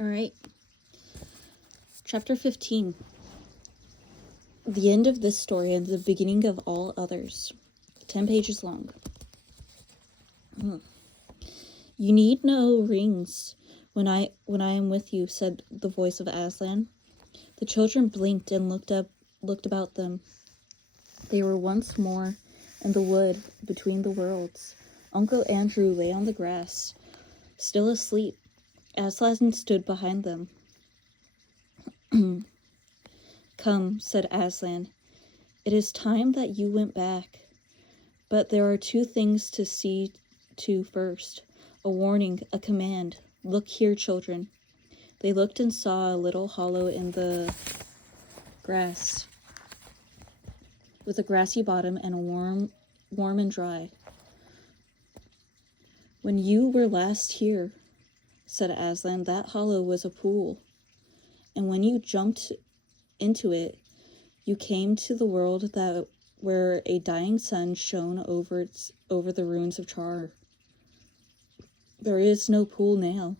All right. Chapter 15. The end of this story and the beginning of all others. 10 pages long. You need no rings when I am with you, said the voice of Aslan. The children blinked and looked about them. They were once more in the wood between the worlds. Uncle Andrew lay on the grass, still asleep. Aslan stood behind them. Come, said Aslan. It is time that you went back. But there are two things to see to first. A warning, a command. Look here, children. They looked and saw a little hollow in the grass, with a grassy bottom and warm and dry. When you were last here, said Aslan, that hollow was a pool. And when you jumped into it, you came to the world where a dying sun shone over the ruins of Char. There is no pool now.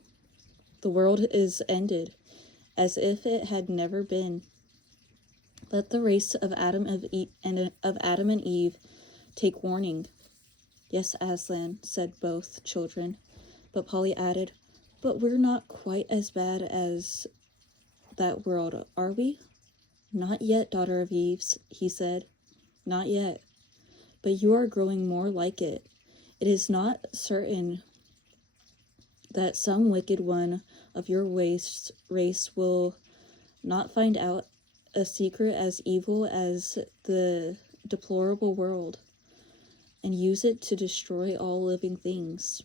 The world is ended, as if it had never been. Let the race of Adam and Eve take warning. Yes, Aslan, said both children. But Polly added, but we're not quite as bad as that world, are we? Not yet, daughter of Eve, he said. Not yet. But you are growing more like it. It is not certain that some wicked one of your race will not find out a secret as evil as the deplorable world, and use it to destroy all living things.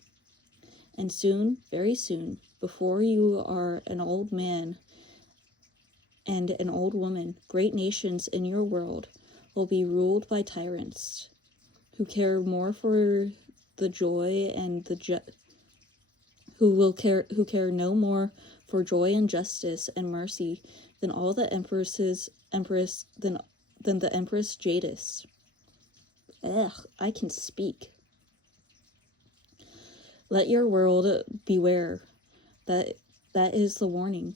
And soon, very soon, before you are an old man and an old woman, great nations in your world will be ruled by tyrants who care more for the joy and who care no more for joy and justice and mercy than all the than the Empress Jadis. I can speak. Let your world beware. That is the warning.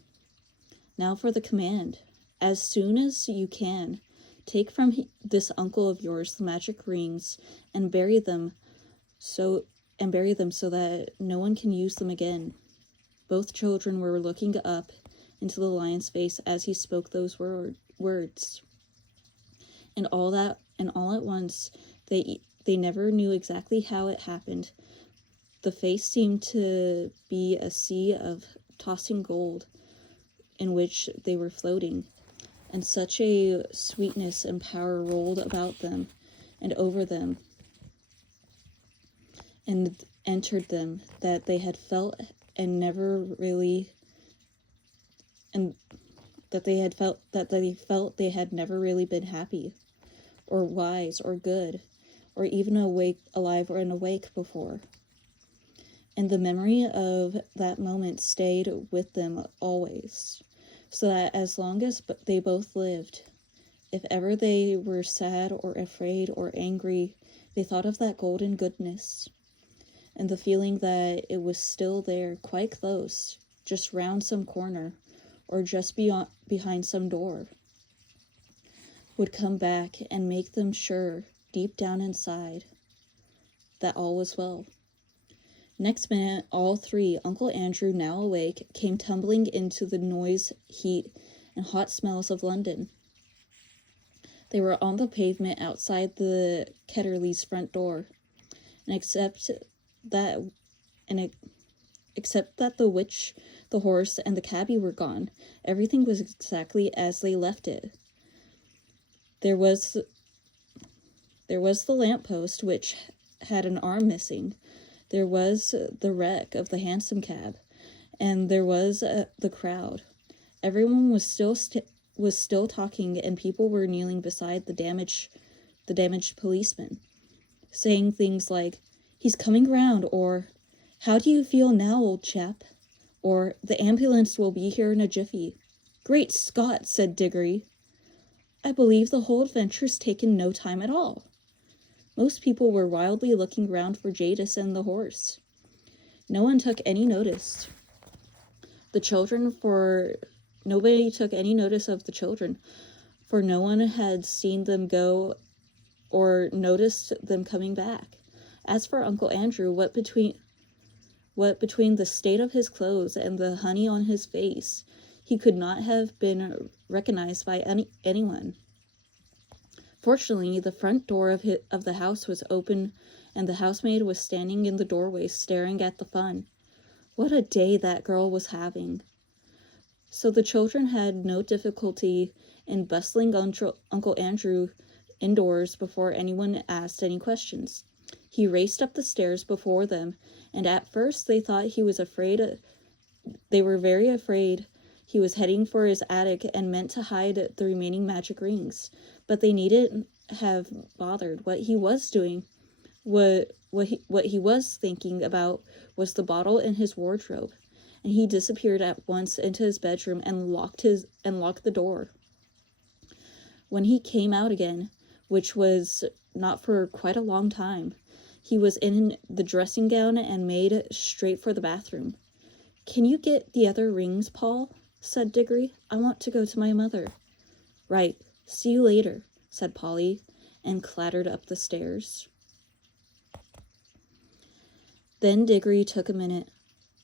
Now for the command. As soon as you can, take from this uncle of yours the magic rings and bury them so that no one can use them again. Both children were looking up into the lion's face as he spoke those words. And all at once, they never knew exactly how it happened. The face seemed to be a sea of tossing gold in which they were floating, and such a sweetness and power rolled about them and over them and entered them that they had felt and never really, and that they felt they had never really been happy or wise or good or even alive or awake before. And the memory of that moment stayed with them always, so that as long as they both lived, if ever they were sad or afraid or angry, they thought of that golden goodness, and the feeling that it was still there, quite close, just round some corner, or just behind some door, would come back and make them sure, deep down inside, that all was well. Next minute, all three, Uncle Andrew now awake, came tumbling into the noise, heat, and hot smells of London. They were on the pavement outside the Ketterleys' front door, and except that the witch, the horse, and the cabby were gone, everything was exactly as they left it. There was the lamppost, which had an arm missing. There was the wreck of the hansom cab, and there was the crowd. Everyone was still talking, and people were kneeling beside the damaged policeman, saying things like, "He's coming round," or "How do you feel now, old chap?" or "The ambulance will be here in a jiffy." "Great Scott," said Diggory. "I believe the whole adventure's taken no time at all." Most people were wildly looking round for Jadis and the horse. No one took any notice. The children, for nobody took any notice of the children, for no one had seen them go or noticed them coming back. As for Uncle Andrew, what between the state of his clothes and the honey on his face, he could not have been recognized by anyone. Fortunately, the front door of the house was open, and the housemaid was standing in the doorway staring at the fun. What a day that girl was having! So the children had no difficulty in bustling Uncle Andrew indoors before anyone asked any questions. He raced up the stairs before them, and at first they thought he was afraid. They were very afraid he was heading for his attic and meant to hide the remaining magic rings. But they needn't have bothered. What he was doing, what he was thinking about, was the bottle in his wardrobe, and he disappeared at once into his bedroom and locked the door. When he came out again, which was not for quite a long time, he was in the dressing gown and made straight for the bathroom. "Can you get the other rings, Paul?" said Diggory. "I want to go to my mother." "Right. See you later," said Polly, and clattered up the stairs. Then Diggory took a minute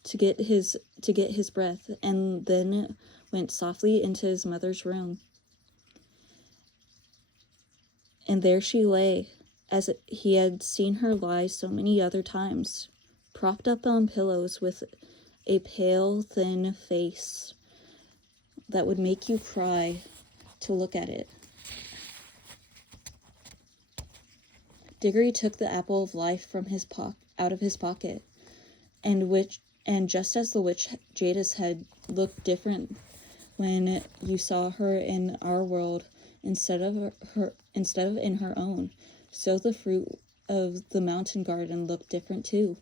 to get his breath, and then went softly into his mother's room. And there she lay, as he had seen her lie so many other times, propped up on pillows with a pale, thin face that would make you cry to look at it. Diggory took the apple of life from out of his pocket, and just as the witch Jadis had looked different when you saw her in our world instead of in her own, so the fruit of the mountain garden looked different too.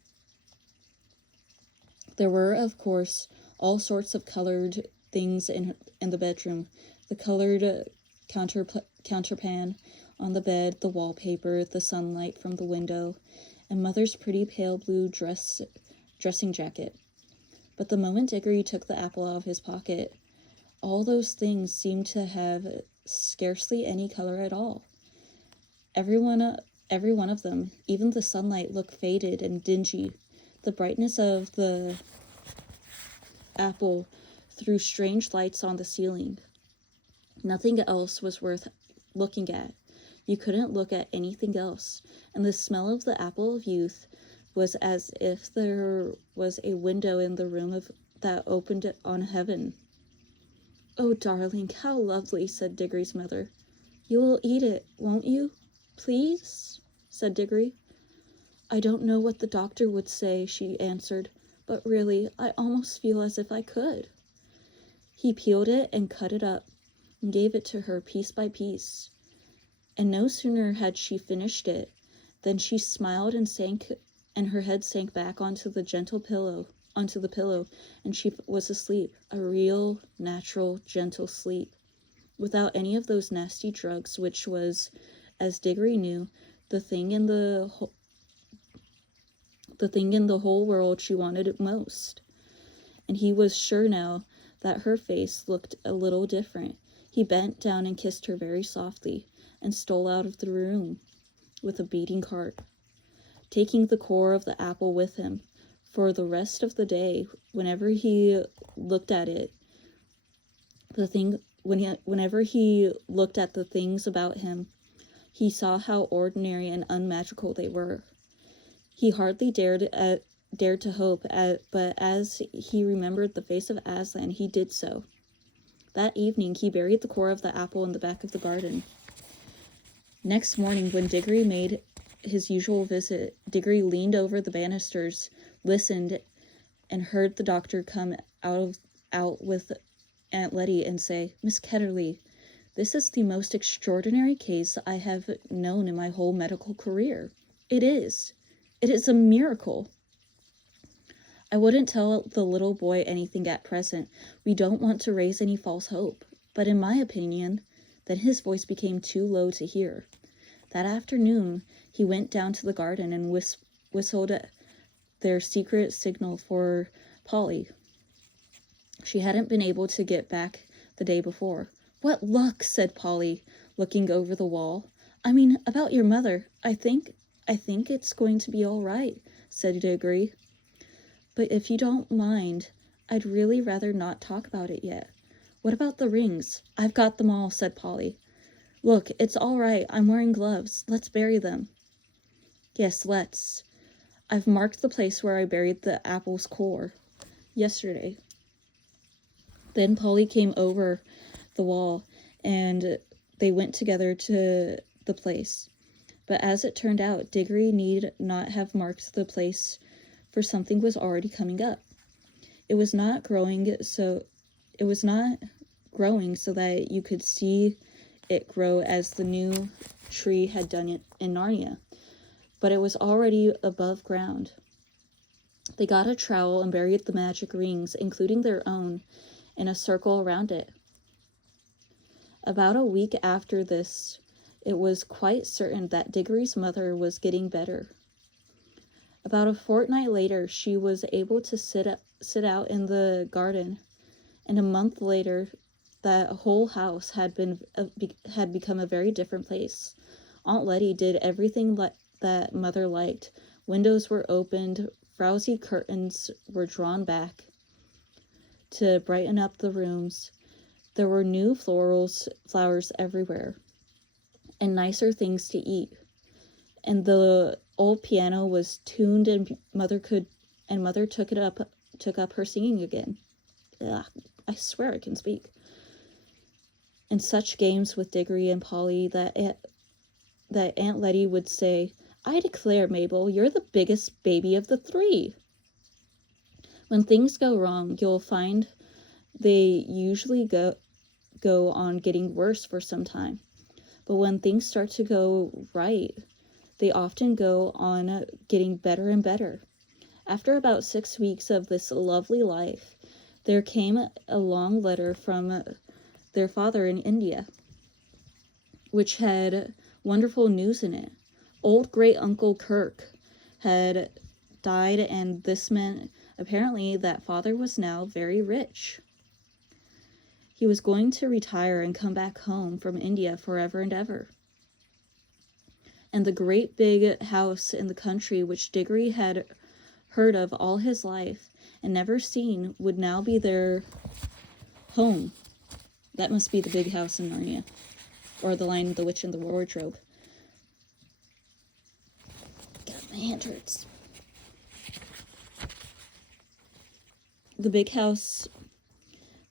There were, of course, all sorts of colored things in the bedroom. The colored counterpane on the bed, the wallpaper, the sunlight from the window, and Mother's pretty pale blue dressing jacket. But the moment Diggory took the apple out of his pocket, all those things seemed to have scarcely any color at all. Every one of them, even the sunlight, looked faded and dingy. The brightness of the apple threw strange lights on the ceiling. Nothing else was worth looking at. You couldn't look at anything else, and the smell of the apple of youth was as if there was a window in the room that opened on heaven. "Oh, darling, how lovely," said Diggory's mother. "You will eat it, won't you? Please?" said Diggory. "I don't know what the doctor would say," she answered, "but really, I almost feel as if I could." He peeled it and cut it up, and gave it to her piece by piece. And no sooner had she finished it than she smiled and her head sank back onto the pillow, and she was asleep, a real, natural, gentle sleep, without any of those nasty drugs, which was, as Diggory knew, the thing in the whole world she wanted most. And he was sure now that her face looked a little different. He bent down and kissed her very softly, and stole out of the room with a beating heart, taking the core of the apple with him for the rest of the day. Whenever he looked at it, whenever he looked at the things about him, he saw how ordinary and unmagical they were. He hardly dared to hope, but as he remembered the face of Aslan, he did so. That evening, he buried the core of the apple in the back of the garden. Next morning, when Diggory made his usual visit, Diggory leaned over the banisters, listened, and heard the doctor come out with Aunt Letty and say, "Miss Ketterly, this is the most extraordinary case I have known in my whole medical career. It is. It is a miracle. I wouldn't tell the little boy anything at present. We don't want to raise any false hope. But in my opinion," then his voice became too low to hear. "That afternoon he went down to the garden and whistled their secret signal for Polly. She hadn't been able to get back the day before. "What luck," said Polly, looking over the wall. "I mean, about your mother. I think it's going to be all right," said Diggory. "But if you don't mind, I'd really rather not talk about it yet. What about the rings?" "I've got them all," said Polly. "Look, it's all right. I'm wearing gloves. Let's bury them." "Yes, let's. I've marked the place where I buried the apple's core yesterday." Then Polly came over the wall, and they went together to the place. But as it turned out, Diggory need not have marked the place, for something was already coming up. It was not growing so that you could see it grow as the new tree had done in Narnia, but it was already above ground. They got a trowel and buried the magic rings, including their own, in a circle around it. About a week after this, it was quite certain that Diggory's mother was getting better. About a fortnight later, she was able to sit out in the garden, and a month later, that whole house had become a very different place. Aunt Letty did everything that Mother liked. Windows were opened, frowsy curtains were drawn back to brighten up the rooms. There were new flowers everywhere, and nicer things to eat. And the old piano was tuned, and Mother took up her singing again. Ugh, I swear I can speak. And such games with Diggory and Polly that Aunt Letty would say, "I declare, Mabel, you're the biggest baby of the three." When things go wrong, you'll find they usually go on getting worse for some time. But when things start to go right, they often go on getting better and better. After about 6 weeks of this lovely life, there came a long letter from their father in India, which had wonderful news in it. Old great-uncle Kirk had died, and this meant apparently that father was now very rich. He was going to retire and come back home from India forever and ever. And the great big house in the country, which Diggory had heard of all his life and never seen, would now be their home. That must be the big house in Narnia, or the Lion, the Witch, and the Wardrobe. God, my hand hurts. The big house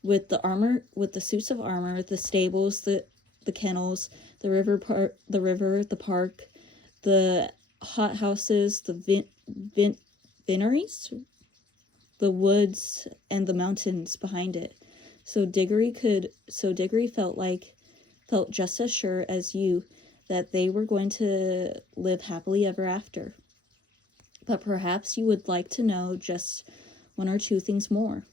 with the armor, with the suits of armor, the stables, the kennels, the river, the park, the hot houses, the vineries, the woods, and the mountains behind it. So Diggory felt just as sure as you that they were going to live happily ever after. But perhaps you would like to know just one or two things more.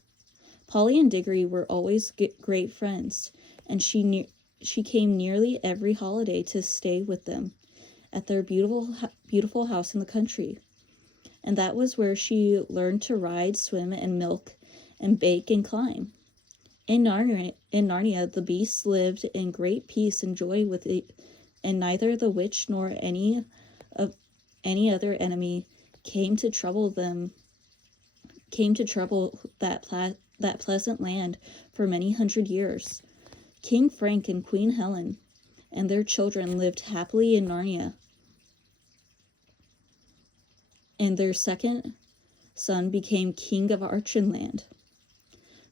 Polly and Diggory were always great friends, and she came nearly every holiday to stay with them at their beautiful house in the country. And that was where she learned to ride, swim, and milk, and bake and climb. In Narnia, the beasts lived in great peace and joy with it, and neither the witch nor any other enemy came to trouble that pleasant land for many 100 years. King Frank and Queen Helen and their children lived happily in Narnia, and their second son became king of Archenland.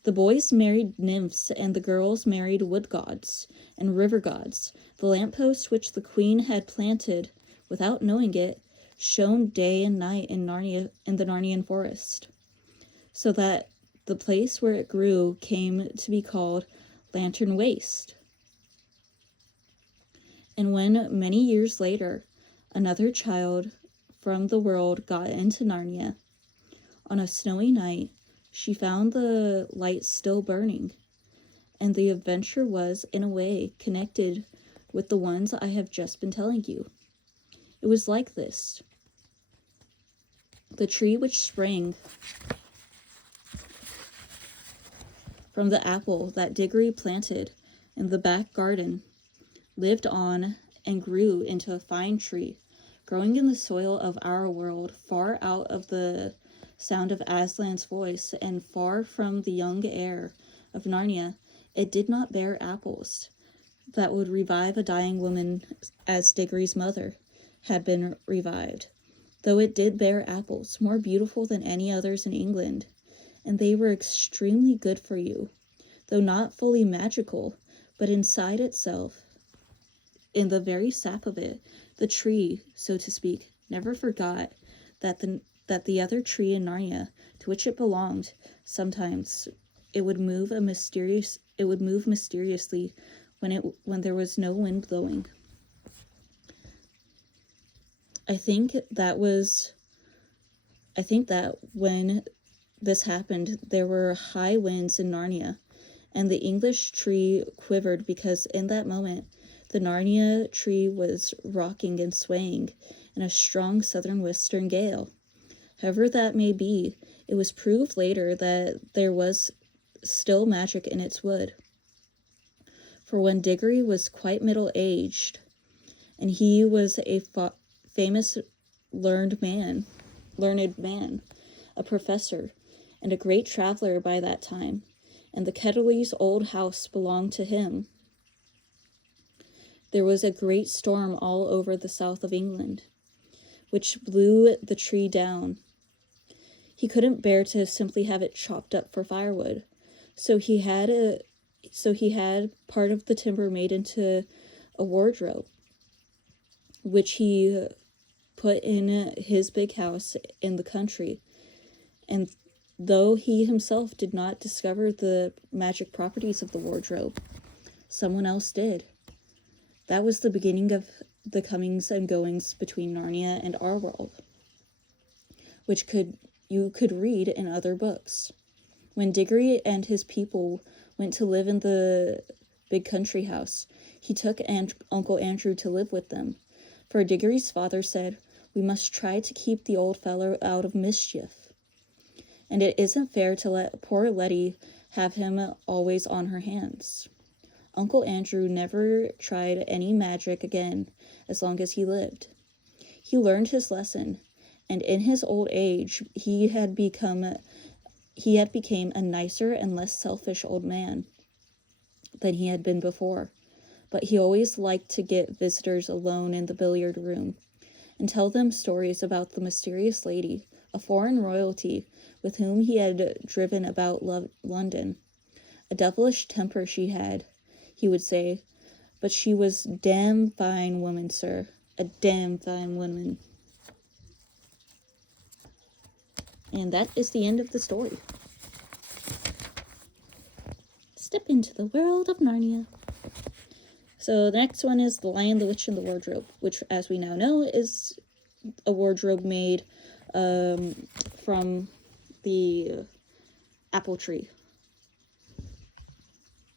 The boys married nymphs, and the girls married wood gods and river gods. The lamppost which the queen had planted, without knowing it, shone day and night in the Narnian forest, so that the place where it grew came to be called Lantern Waste. And when, many years later, another child from the world got into Narnia, on a snowy night, she found the light still burning, and the adventure was, in a way, connected with the ones I have just been telling you. It was like this. The tree which sprang from the apple that Diggory planted in the back garden, lived on and grew into a fine tree, growing in the soil of our world, far out of the sound of Aslan's voice and far from the young air of Narnia. It did not bear apples that would revive a dying woman as Diggory's mother had been revived, though it did bear apples more beautiful than any others in England, and they were extremely good for you, though not fully magical, but inside itself, in the very sap of it, the tree, so to speak, never forgot that the other tree in Narnia, to which it belonged, sometimes it would move mysteriously when there was no wind blowing. I think that when this happened, there were high winds in Narnia, and the English tree quivered because in that moment the Narnia tree was rocking and swaying in a strong southern-western gale. However that may be, it was proved later that there was still magic in its wood. For when Diggory was quite middle-aged, and he was a famous learned man, a professor, and a great traveler by that time, and the Ketterleys' old house belonged to him. There was a great storm all over the south of England, which blew the tree down. He couldn't bear to simply have it chopped up for firewood, so he had part of the timber made into a wardrobe, which he put in his big house in the country. And though he himself did not discover the magic properties of the wardrobe, someone else did. That was the beginning of the comings and goings between Narnia and our world, which you could read in other books. When Diggory and his people went to live in the big country house, he took Uncle Andrew to live with them, for Diggory's father said, "We must try to keep the old fellow out of mischief, and it isn't fair to let poor Letty have him always on her hands." Uncle Andrew never tried any magic again as long as he lived. He learned his lesson, and in his old age he had became a nicer and less selfish old man than he had been before. But he always liked to get visitors alone in the billiard room and tell them stories about the mysterious lady, a foreign royalty with whom he had driven about London. A devilish temper she had, he would say, but she was damn fine woman, sir, a damn fine woman. And that is the end of the story. Step into the world of Narnia. So the next one is The Lion, the Witch, and the Wardrobe, which, as we now know, is a wardrobe made from the apple tree.